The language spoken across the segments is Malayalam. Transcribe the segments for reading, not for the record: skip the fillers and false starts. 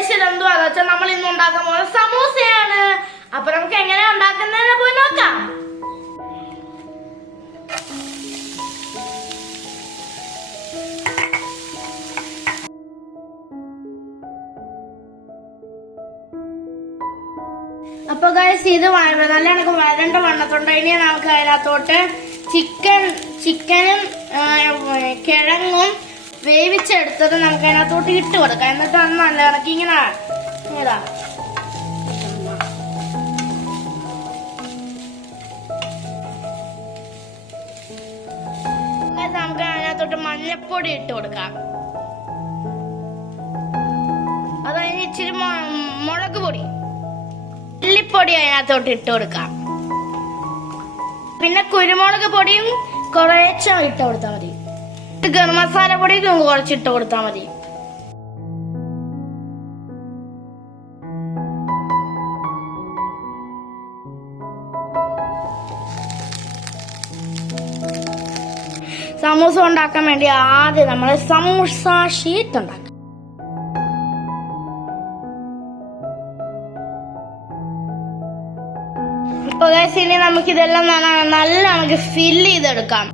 സ്പെഷ്യൽ എന്തുവാന്ന് വെച്ചാൽ നമ്മൾ ഇന്ന് ഉണ്ടാക്കാൻ പോകുന്നത് സമൂസയാണ്. അപ്പൊ നമുക്ക് എങ്ങനെയാ ഉണ്ടാക്കുന്നതെന്ന് പോയി നോക്കാം. അപ്പൊ ഗൈസ് ഇത് നല്ല കണക്ക് വരണ്ട വണ്ണത്തുണ്ട്. ഇനി നമുക്ക് അതിനകത്തോട്ട് ചിക്കനും കിഴങ്ങും വേവിച്ചെടുത്തത് നമുക്ക് അതിനകത്തോട്ട് ഇട്ട് കൊടുക്കാം. എന്നിട്ട് അത് നല്ല കണക്ക് ഇങ്ങനെ ഏതാ നമുക്ക് അതിനകത്തോട്ട് മഞ്ഞപ്പൊടി ഇട്ട് കൊടുക്കാം. അത് കഴിഞ്ഞ് ഇച്ചിരി മുളക് പൊടി ഉള്ളിപ്പൊടി അതിനകത്തോട്ട് ഇട്ട് കൊടുക്കാം. പിന്നെ കുരുമുളക് പൊടിയും കുറച്ച് ഇട്ട് കൊടുത്താൽ മതി. ഗരം മസാല പൊടിയും കുറച്ചിട്ട് കൊടുത്താൽ മതി. സമൂസ ഉണ്ടാക്കാൻ വേണ്ടി ആദ്യം നമ്മൾ സമൂസ ഷീറ്റ് ഉണ്ടാക്കാം. അപ്പൊ ഇനി നമുക്ക് ഇതെല്ലാം നല്ല നമുക്ക് ഫില്ല് ചെയ്തെടുക്കാം.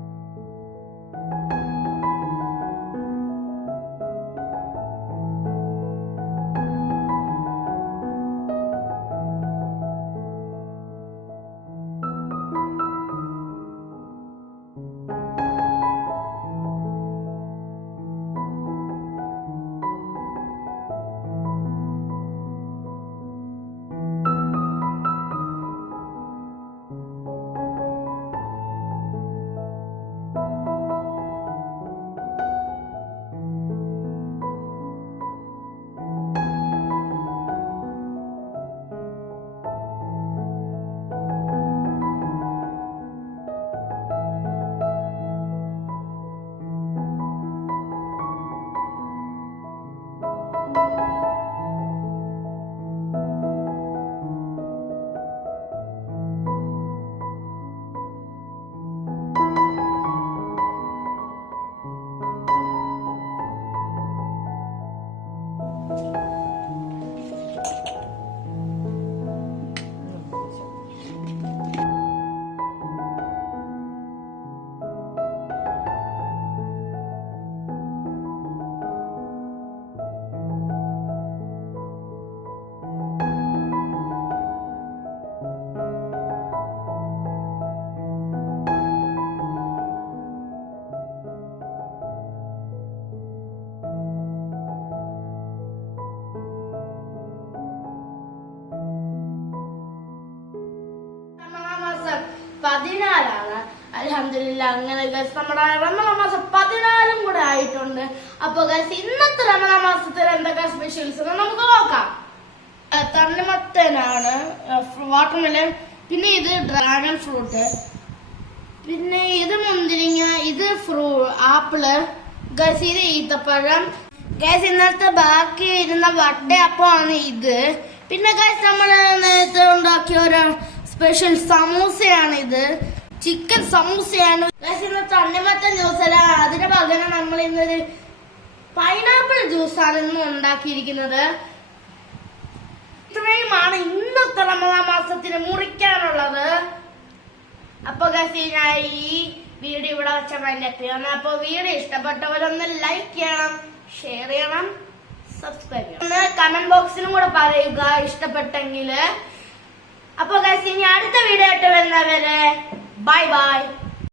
ാണ് അൽഹംദുലില്ലാ. അങ്ങനെ നമ്മുടെ റമദാൻ മാസം 14 കൂടെ ആയിട്ടുണ്ട്. അപ്പൊ ഇന്നത്തെ റമദാൻ മാസത്തിൽ എന്തൊക്കെ സ്പെഷ്യൽസ് നമുക്ക് നോക്കാം. തണ്ണിമത്തനാണ്, വാട്ടർമെലൺ, പിന്നെ ഇത് ഡ്രാഗൺ ഫ്രൂട്ട്, പിന്നെ ഇത് മുന്തിരിങ്ങ, ഇത് ആപ്പിള്, ഇത് ഈത്തപ്പഴം. ഇന്നത്തെ ബാക്കി ഇരുന്ന വട്ടയപ്പമാണ് ഇത്. പിന്നെ നമ്മൾ നേരത്തെ ഉണ്ടാക്കിയ ഒരു സ്പെഷ്യൽ സമൂസയാണ് ഇത്, ചിക്കൻ സമൂസയാണ്. ഇന്ന് തണ്ണിമത്തൻ ജ്യൂസല്ല, അതിന് പകരം നമ്മൾ ഇന്നൊരു പൈനാപ്പിൾ ജ്യൂസാണ് ഇന്ന് ഉണ്ടാക്കിയിരിക്കുന്നത്. ഇത്രയുമാണ് ഇന്നത്തെ റമദാൻ മാസത്തിന് മുറിക്കാനുള്ളത്. അപ്പൊ ഞാൻ ഈ വീഡിയോ ഇവിടെ വെച്ച മൈൻഡപ്പ്. അപ്പൊ വീഡിയോ ഇഷ്ടപ്പെട്ടവരൊന്ന് ലൈക്ക് ചെയ്യണം, ഷെയർ ചെയ്യണം, സബ്സ്ക്രൈബ് ചെയ്യണം. കമന്റ് ബോക്സിലും കൂടെ പറയുക ഇഷ്ടപ്പെട്ടെങ്കില്. അപ്പൊ ഇനി അടുത്ത വീഡിയോ ആയിട്ട് വരുന്നവരെ ബൈ ബൈ.